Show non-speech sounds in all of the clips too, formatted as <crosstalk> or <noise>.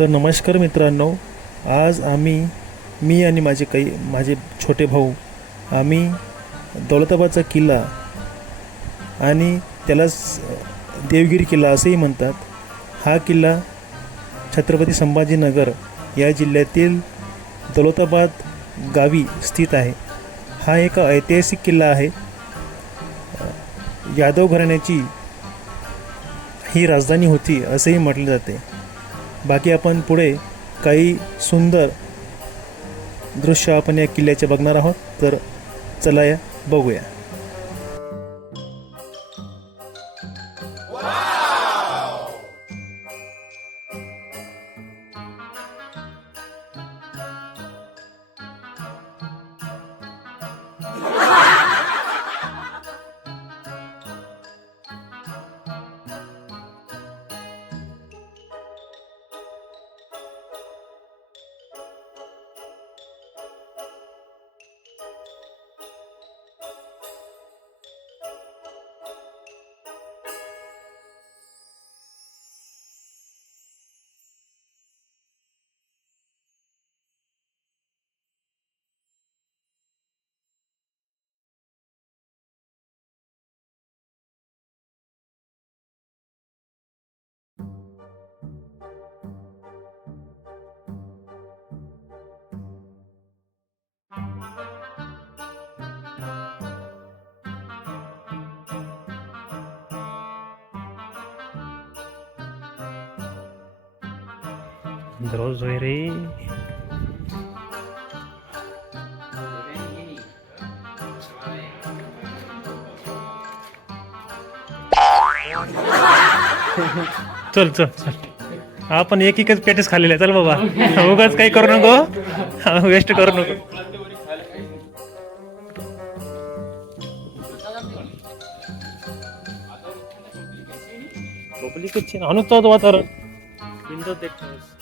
तर नमस्कार मित्रांनो आज आम्ही मी आणि माझे काही माझे छोटे भाऊ आम्ही दौलताबादचा किल्ला आणि त्यालाच देवगिरी किल्ला असेही म्हणतात. हा किल्ला छत्रपती संभाजीनगर या जिल्ह्यातील दौलताबाद गावी स्थित आहे. हा एक ऐतिहासिक किल्ला आहे. यादव घराण्याची ही राजधानी होती असेही म्हटले जाते. बाकी आपण पुढे काही सुंदर दृश्य आपण या किल्ल्याचे बघणार आहोत. तर चला या बघूया. दररोज होय रे चल चल चल. आपण एक एकच पेटीस खाल्लेलं आहे. चल बाबा. उगाच काही करू नको. वेस्ट करू नको. पब्लिक अनुत्साह वातावरण. विंडो देखतोस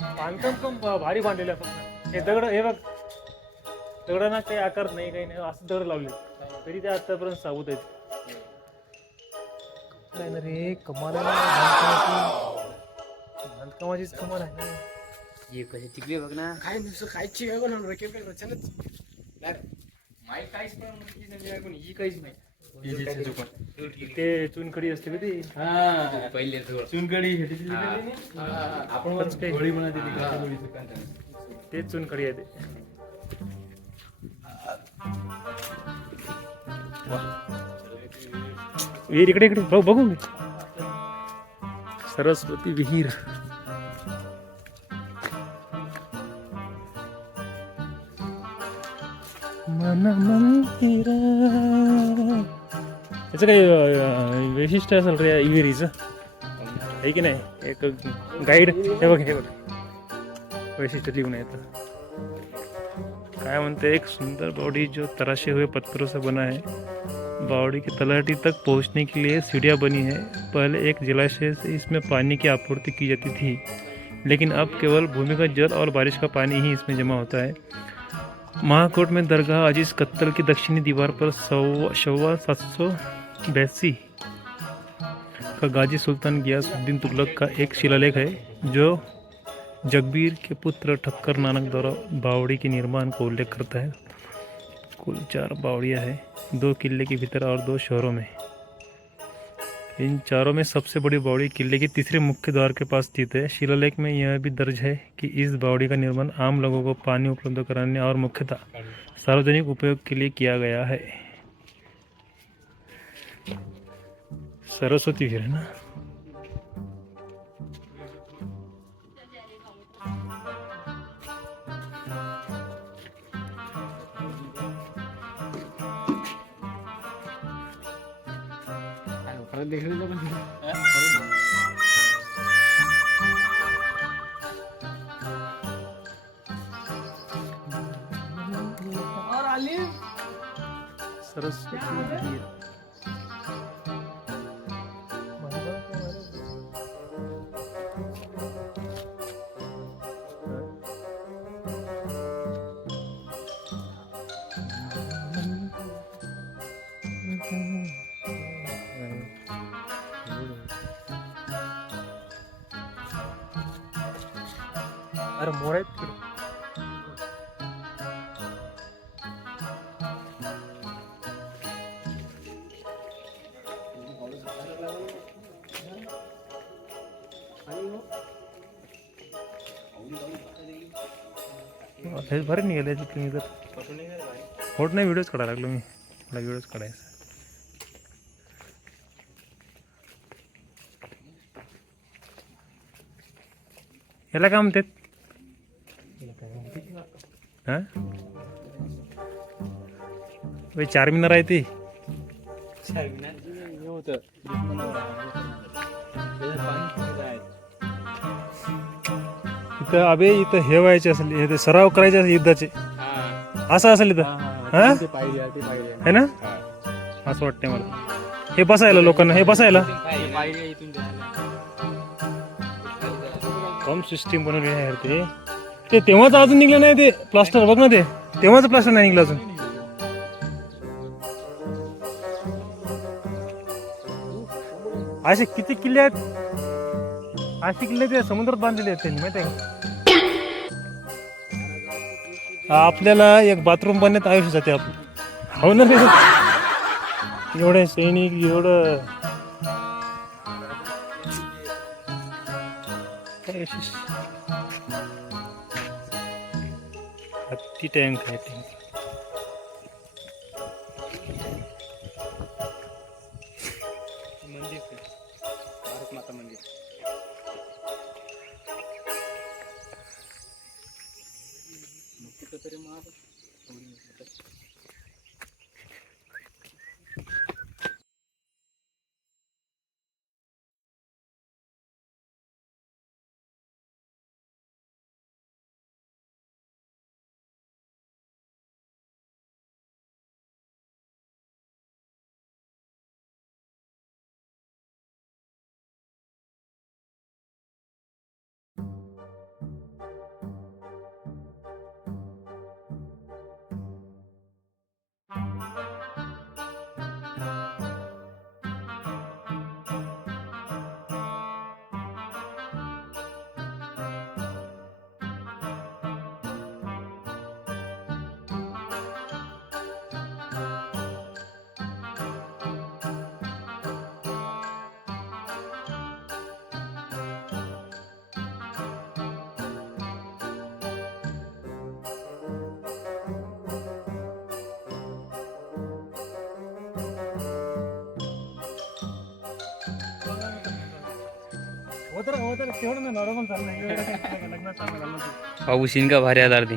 बांधकाम पण ब- भारी बांधलेलं आहे फक्त. हे दगड हे बघ. दगडांना काही आकार नाही काही नाही. असं दगड लावले. तरी ते आतापर्यंत साबूत आहेत. काय ना रे कमाल आहे ना. बांधकामाची बांधकामाचीच कमाल आहे ना. ये कशी टिकली बघ ना. काय नुसतं खायची रकेट काय रचनाच माई काहीच नाही पण ही काहीच नाही. ते चुनखडी असते का ती? पहिले चुनकडी आपण पच काही. गोळी म्हणा दिली ते चुनखडी आहे ते. विहीर इकडे इकडे. बघ बघू. मी सरस्वती विहीर. याचं काही अं, वैशिष्ट्य असेल रे विहिरीचं आहे की नाही एक गाईड हे बघ हे लिहून काय म्हणते एक सुंदर बॉडी जो तराशे हुए पत्थरों से बना है बावड़ी की तलहटी तक पहुँचने के लिए सीढ़ियाँ बनी है पहले एक जलाशय से इसमें पानी की आपूर्ति की जाती थी लेकिन अब केवल भूमिगत जल और बारिश का पानी ही इसमें जमा होता है महाकोट में दरगाह अज़ीज़ कत्तल की दक्षिणी दीवार पर सवा सात सौ बयासी का गाजी सुल्तान गियासुद्दीन तुगलक का एक शिलालेख है, जो जगबीर के पुत्र ठक्कर नानक द्वारा बावड़ी के निर्माण का उल्लेख करता है। कुल चार बावड़ियाँ हैं, दो किले के भीतर और दो शहरों में। इन चारों में सबसे बड़ी बावड़ी किले के तीसरे मुख्य द्वार के पास स्थित है। शिलालेख में यह भी दर्ज है कि इस बावड़ी का निर्माण आम लोगों को पानी उपलब्ध कराने और मुख्यतः सार्वजनिक उपयोग के लिए किया गया है। सरस्वती फिर है ना? और आली सरस्वती अरे मोर आहेत तिकडे. हे बरं निघाले तुम्ही तर फोट नाही व्हिडिओज काढायला लागलो मी. मला व्हिडिओज काढायचा याला काय म्हणतात? हा? होय, चार मिनार आहे ते. इथं अबे इथं हे व्हायचे असेल हे ते सराव करायचे असेल युद्धाचे. असं असेल इथं? हा? है ना? असं वाटतंय मला. हे बसायला लोकांना हे बसायला. कम सिस्टीम बनवली आहे ते. ते तेव्हाच अजून निघलं नाही ते प्लास्टर बघ ना ते. तेव्हाच प्लास्टर नाही निघलं अजून. असे किती किल्ले आहेत? असे किल्ले ते समुद्रात बांधलेले आहेत त्यांनी माहिती आहे का? आपल्याला एक बाथरूम बांधण्यात आयुष्य जाते आपलं. हो ना एवढे सैनिक एवढं. काय विशेष हत्ती टँक आहे टँक पाऊस येईन का भारी आला तू.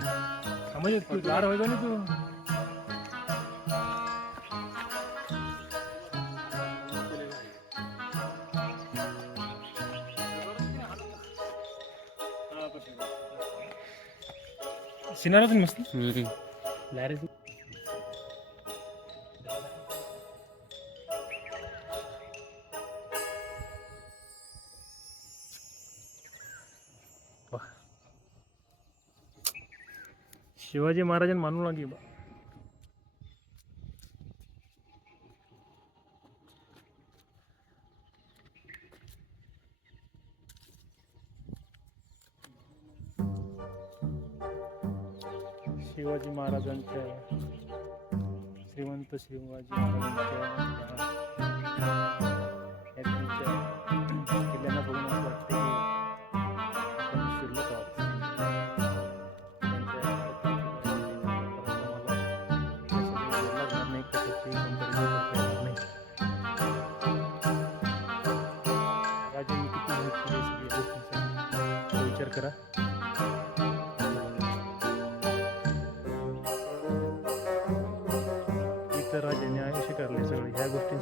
सिनाराच मस्त. लॅरेज शिवाजी महाराजांनी मानू लागे बा. शिवाजी महाराजांच्या श्रीमंत शिवाजी महाराजांच्या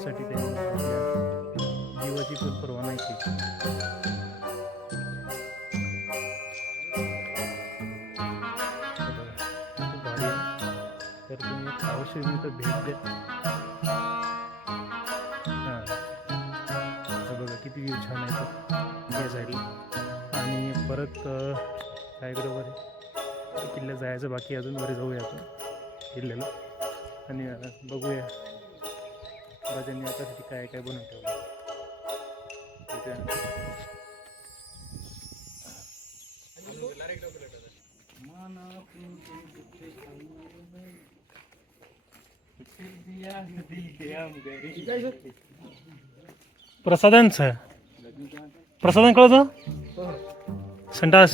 ह्या त्यांनी आपल्या जीवाची पण पर्वा नाही केली. तर तुम्ही अवश्य मी तर भेट द्या. हां. बघा किती दिवस छान आहे तो. या साईडला आणि परत काय करू बरे किल्ल्यात जायचं बाकी अजून. बरे जाऊया आपण किल्ल्याला. आणि बघूया. राजांनी आतासाठी काय काय बनवून ठेवलं? प्रसादांचं प्रसादान कळत संडास.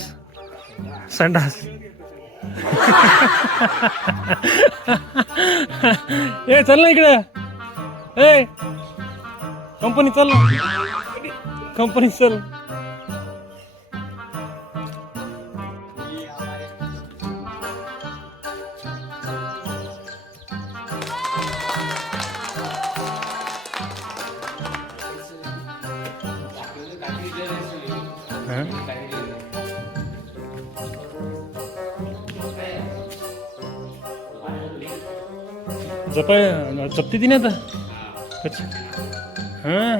संडास. <laughs> ए चल ना इकडे. ए! कंपनी चल कंपनी चल? जपाय जपती ती नाही आता? अच्छा हां?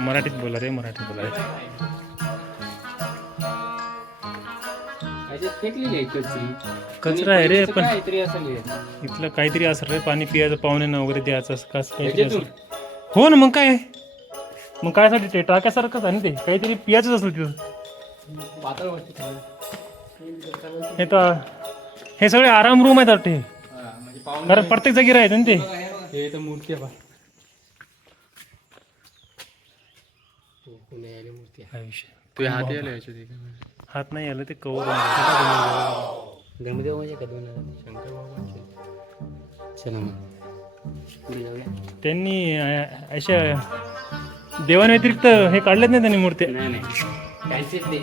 मराठीत बोला रे मराठीत बोला रे. कचरी. कचरा आहे रे पण. इथलं काहीतरी असं रे पाणी पियाचं पाहुण्यांना वगैरे द्यायचं असं कसं काहीतरी? असेल हो ना मग काय? मग काय साठी ते टाक्यासारखंच ना ते काहीतरी पियाचंच असेल तिथं. हे तर हे सगळे आराम रूम आहेत वाटते. हा, म्हणजे कारण प्रत्येक जागी राहते ना ते? हे तर मूर्ती आहे मूर्ती. तू हात यायला हात नाही आलं ते कवर म्हणजे का दोन शंकर बाबांचे. चला मग. पुढे जाऊया. त्यांनी अशा देवांव्यतिरिक्त हे काढलेत नाही त्यांनी मूर्त्या? नाही नाही. त्यांचेच ते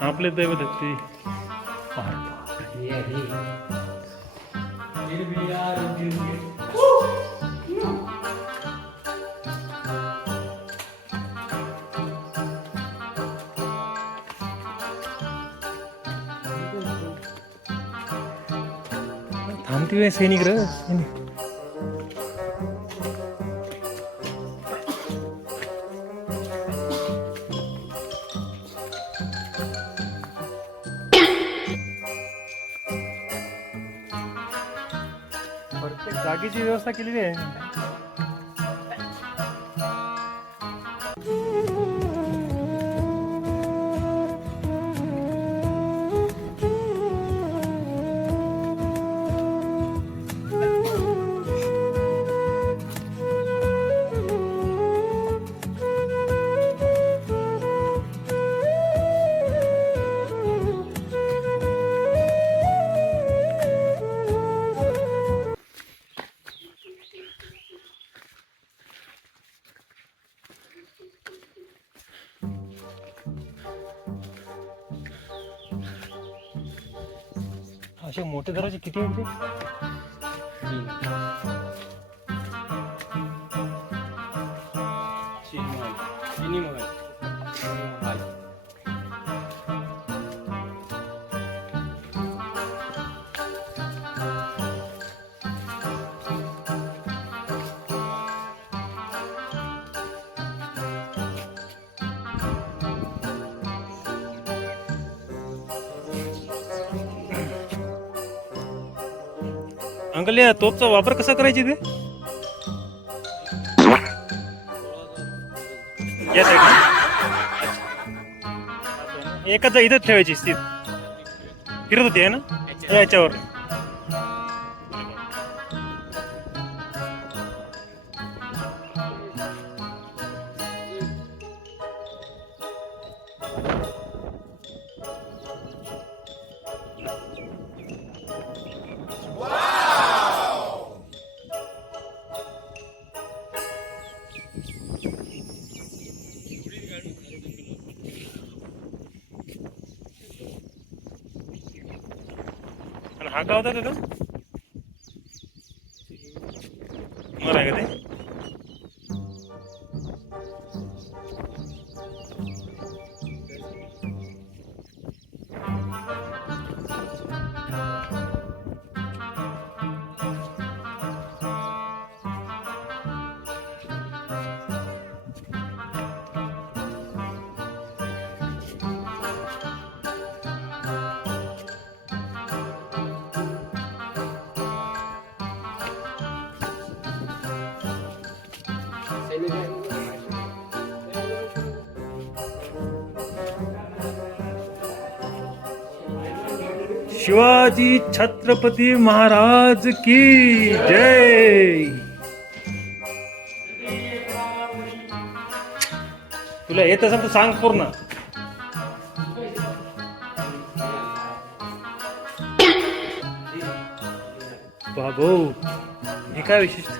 आपले दैवत आहेत ते हे आहे, हे. थांबती वेळ सैनिक र सैनिक प्रत्येक saque el evento. आहे मोठे दरवाजे किती आहेत अंकल या तोपचा वापर कसा करायची ते? या साईड एकाच इथंच ठेवायची स्थित फिरत होती आहे ना? याच्यावर. आणि हा का होता का शिवाजी छत्रपती महाराज की जय। तुला येत असेल तर सांग पूर्ण. <coughs> भाऊ हे काय विशिष्ट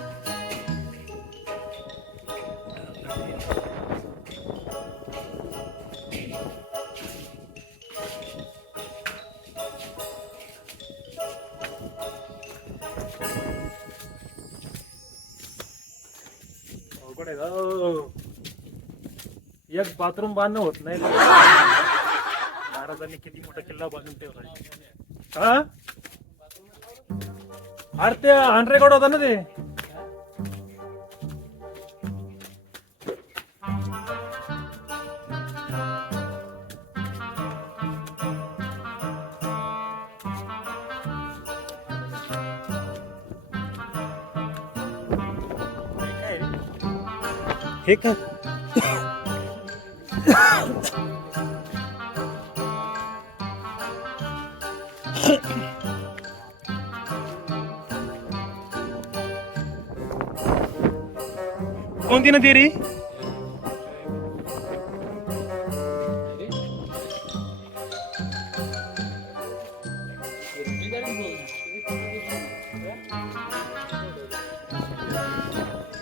एक बाथरूम बांधणं होत नाही. महाराजांनी किती मोठा किल्ला बांधून ठेवला हा? अरे ते अनरेकॉर्ड होता ना ते. हे का? कोणती नदी रे?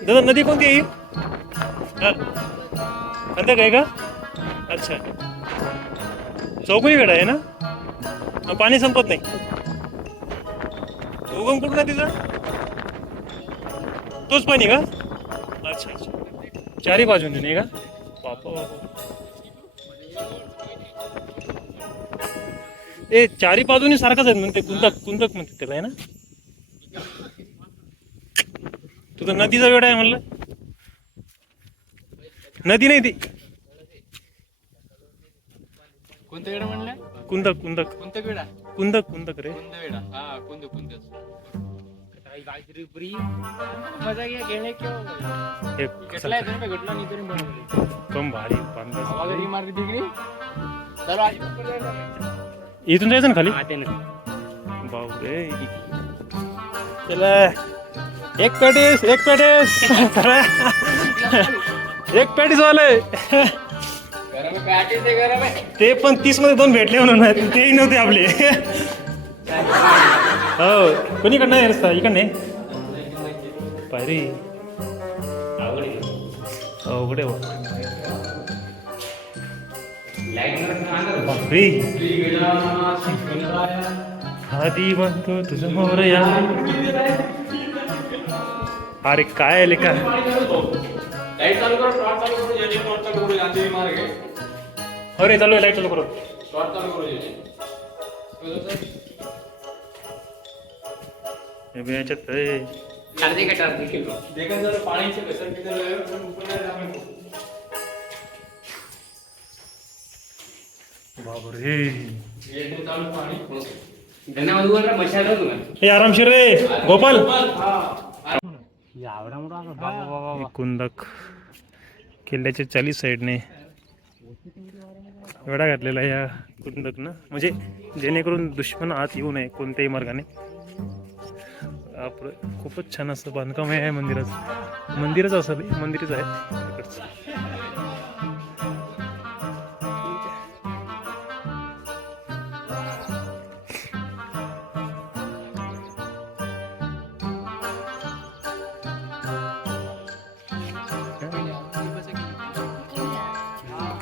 दादा नदी कोणती आहे ही? काय का? अच्छा. चौकही वेळा आहे ना? मग पाणी संपत नाही. उगम कुठून तिचा तिचं तोच पाणी का? अच्छा अच्छा चारी बाजूने नाही का? बापा बापा. ए चारी बाजूनी सारखंच आहेत म्हणते कुंदक कुंदक म्हणते त्याला आहे ना? तुझं नदीचा वेळ आहे म्हणलं. नदी नाही ती. कोणतं वेडा म्हणलं? कुंदक कुंदक कोणतं वेडा कुंदक कुंदक रे. कुंद वेडा हा कुंद कुंद काही गाजरी पुरी मजा घ्या घेणे किंवा हे घेतलाय तर मी घटना नाही तरी बनवली कम भारी बांधलं वगैरे मार्ग डिग्री चलो आज ऊपर जायचं. इथून जायचं ना खाली? ते ना. बापरे. चला. एक पॅटीस एक पॅटीस. एक पॅटीस वाले. गरम आहे, पॅटी ते गरम आहे. ते पण तीसमध्ये दोन भेटले म्हणून तेही नव्हते आपले. हो कोणीकडनं आहे रस्ता? इकडने पायरी. अवघड आहे बा. बापरे. आधी म्हणतो तुझं मोरया अरे काय आहे लेका लाइट चालू आहे अरे चालू आहे लाइट चालू करू. करो जेणे हे देखा पाणीचे घसर बिसर तर ऊपर पाणी धन्यवाद वर मशाल हे आरामशीर रे. गोपाल. आवडा मोठा बाबा हे. कुंदक किल्ल्याच्या चाली साईडने वेढा घातलेला आहे या कुंदक ना म्हणजे जेणेकरून दुश्मन आत येऊ नये कोणत्याही मार्गाने. आपलं खूपच छान असं बांधकाम आहे मंदिराचं. मंदिरच असं मंदिरच आहे. तिकडचं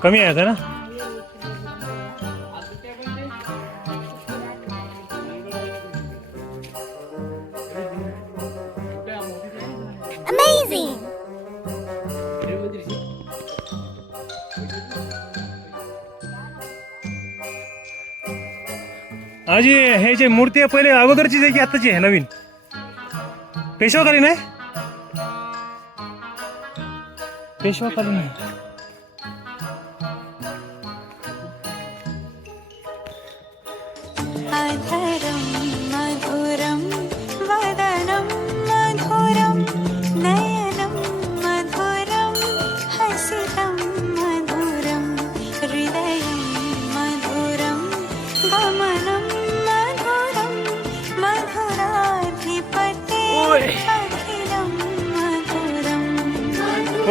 कमी आहे आता ना? याची मूर्ती आहे पहिले अगोदरची आहे की आत्ताची आहे नवीन. पेशवाकालीन आहे पेशवाकालीन आहे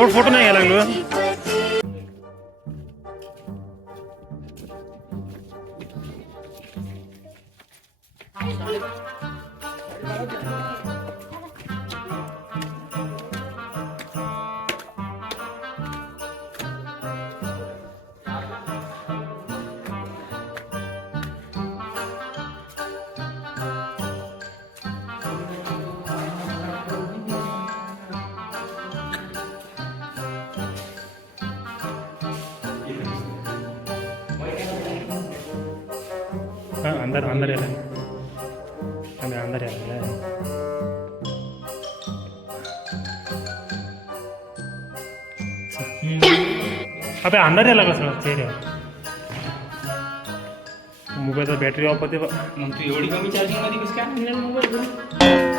फोटो फोटो नाही घ्यायला लागलो अंदर अंदर यायला आम्ही अंदर यायला अबे अंदर यायला लागला सगळं चेहऱ्यावर मोबाईलचा बॅटरी ऑफ होते बा मग तू एवढी कमी चार्जिंगमध्ये कसं काय? आणलेला मोबाईल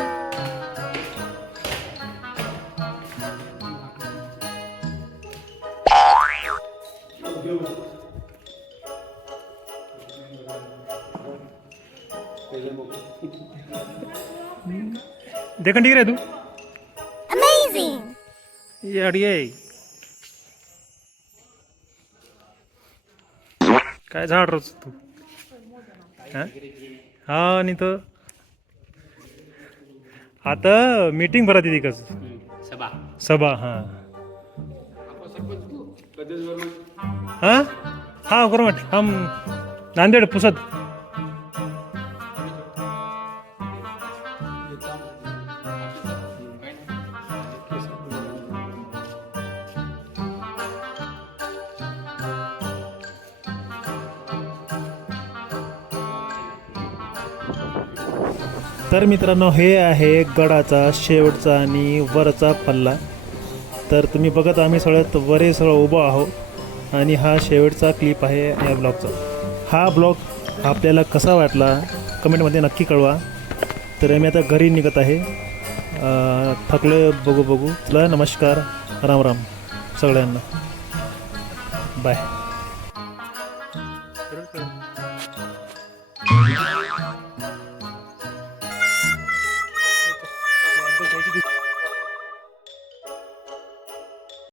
<laughs> देखण ठीक रे तू? अमेझिंग आहे काय झाड रोज तू? हा? हा आणि तर आता मीटिंग भरत येते कस? सभा. सभा हा. हा? हा करू हम नांदेड पुसद. तर मित्रांनो हे आहे गडाचा शेवटचा आणि वरचा पल्ला. तर तुम्ही बघत आम्ही सगळ्यात वरे सगळं उभं आहोत आणि हा शेवटचा क्लिप आहे या ब्लॉगचा हा ब्लॉग आपल्याला कसा वाटला कमेंटमध्ये नक्की कळवा. तर मी आता घरी निघत आहे. थकले बघू बघू. चला नमस्कार. राम राम सगळ्यांना. बाय